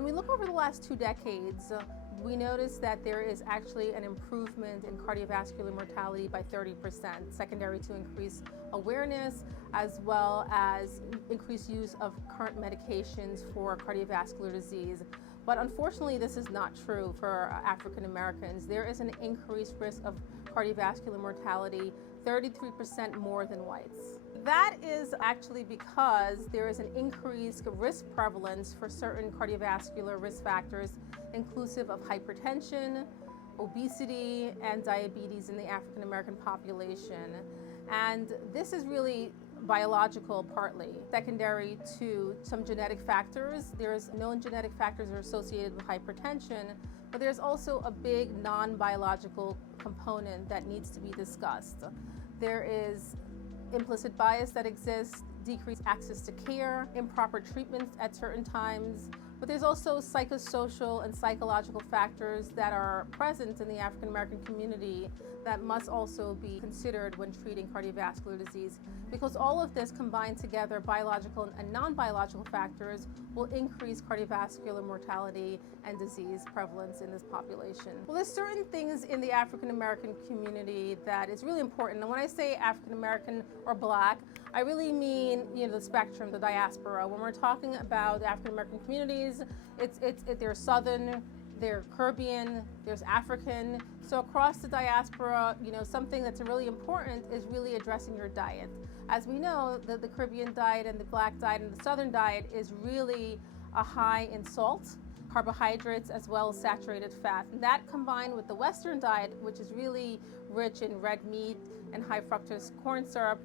When we look over the last 2 decades, we notice that there is actually an improvement in cardiovascular mortality by 30%, secondary to increased awareness as well as increased use of current medications for cardiovascular disease. But unfortunately, this is not true for African Americans. There is an increased risk of cardiovascular mortality, 33% more than whites. That is actually because there is an increased risk prevalence for certain cardiovascular risk factors, inclusive of hypertension, obesity, and diabetes in the African American population. And this is really biological partly, secondary to some genetic factors. There's known genetic factors that are associated with hypertension, but there's also a big non-biological component that needs to be discussed. There is implicit bias that exists, decreased access to care, improper treatments at certain times, but there's also psychosocial and psychological factors that are present in the African American community that must also be considered when treating cardiovascular disease, because all of this combined together, biological and non-biological factors, will increase cardiovascular mortality and disease prevalence in this population. Well, there's certain things in the African American community that is really important. And when I say African American or Black, I really mean, the spectrum, the diaspora. When we're talking about African American communities, they're Southern, they're Caribbean, there's African. So across the diaspora, something that's really important is really addressing your diet. As we know, the Caribbean diet and the Black diet and the Southern diet is really a high in salt, carbohydrates, as well as saturated fat. And that combined with the Western diet, which is really rich in red meat and high fructose corn syrup,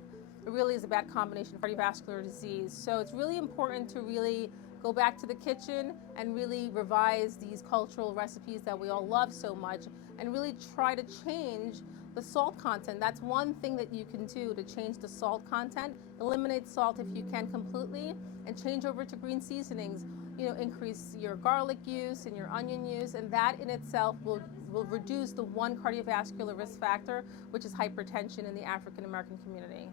it really is a bad combination of cardiovascular disease. So it's really important to really go back to the kitchen and really revise these cultural recipes that we all love so much and really try to change the salt content. That's one thing that you can do to change the salt content. Eliminate salt if you can completely and change over to green seasonings. Increase your garlic use and your onion use, and that in itself will reduce the one cardiovascular risk factor, which is hypertension in the African American community.